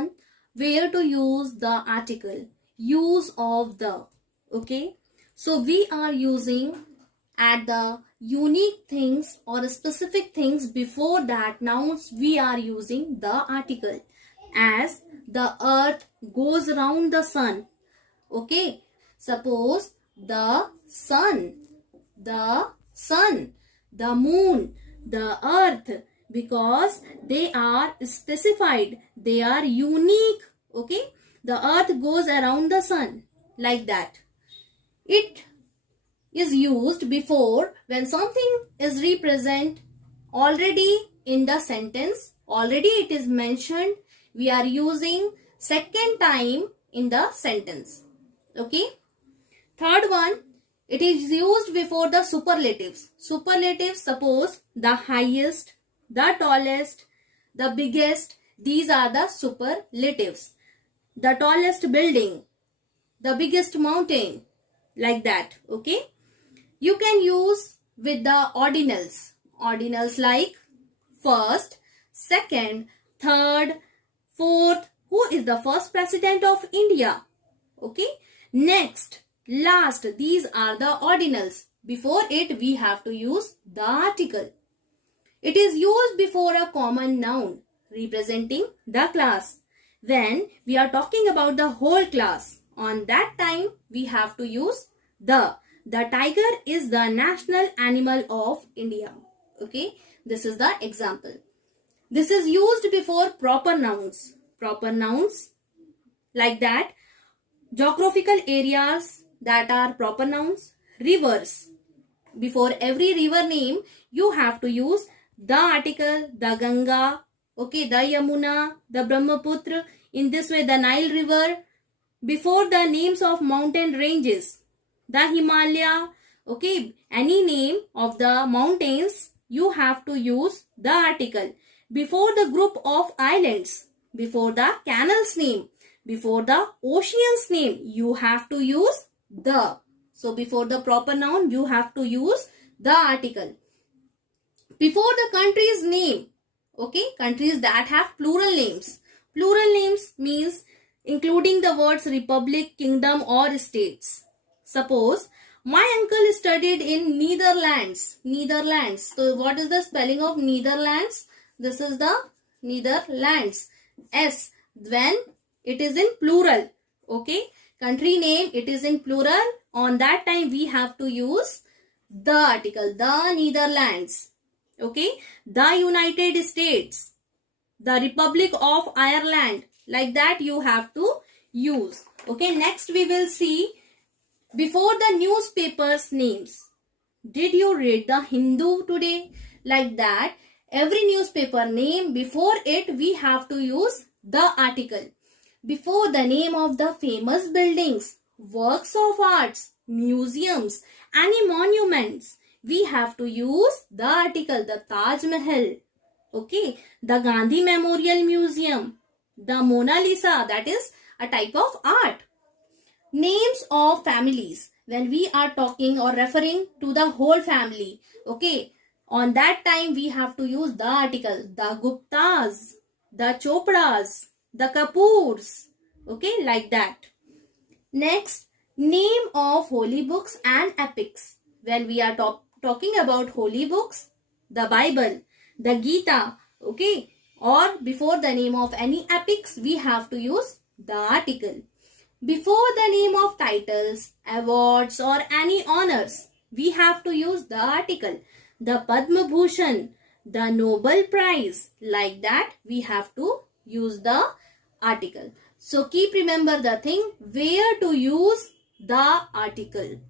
on where to use the article. Use of the. Okay. So we are using at the unique things or specific things before that nouns, we are using the article. As the earth goes around the sun. Okay. Suppose the sun, the moon, the earth, because they are specified, they are unique. Okay. The earth goes around the sun, like that. It is used before when something is represent already in the sentence, already it is mentioned, we are using second time in the sentence. Okay. Third one, it is used before the superlatives. Superlatives, suppose the highest, the tallest, the biggest, these are the superlatives. The tallest building, the biggest mountain, like that. Okay. You can use with the ordinals. Ordinals like first, second, third, fourth. Who is the first president of India? Okay. Next, last. These are the ordinals. Before it, we have to use the article. It is used before a common noun representing the class. When we are talking about the whole class, on that time we have to use the. The tiger is the national animal of India. Okay. This is the example. This is used before proper nouns. Proper nouns like that. Geographical areas, that are proper nouns. Rivers. Before every river name, you have to use the article, the Ganga, okay, the Yamuna, the Brahmaputra. In this way, the Nile River. Before the names of mountain ranges, the Himalaya, okay, any name of the mountains, you have to use the article. Before the group of islands, before the canal's name, before the ocean's name, you have to use the. So before the proper noun, you have to use the article. Before the country's name, okay, countries that have plural names. Plural names means including the words republic, kingdom or states. Suppose my uncle studied in Netherlands. Netherlands. So what is the spelling of Netherlands? This is the Netherlands. S. When it is in plural. Okay. Country name, it is in plural. On that time we have to use the article. The Netherlands. Okay. The United States. The Republic of Ireland. Like that you have to use. Okay. Next we will see before the newspapers names. Did you read the Hindu today? Like that, every newspaper name, before it we have to use the article. Before the name of the famous buildings, works of arts, museums, any monuments, we have to use the article. The Taj Mahal, okay, the Gandhi Memorial Museum, the Mona Lisa, that is a type of art. Names of families, when we are talking or referring to the whole family, okay, on that time we have to use the article. The Guptas, the Chopras, the Kapoors, okay, like that. Next, name of holy books and epics. When we are talking about holy books, the Bible, the Gita, okay, or before the name of any epics, we have to use the article. Before the name of titles, awards or any honors, we have to use the article. The Padma Bhushan, the Nobel Prize, like that we have to use the article. So keep remember the thing where to use the article.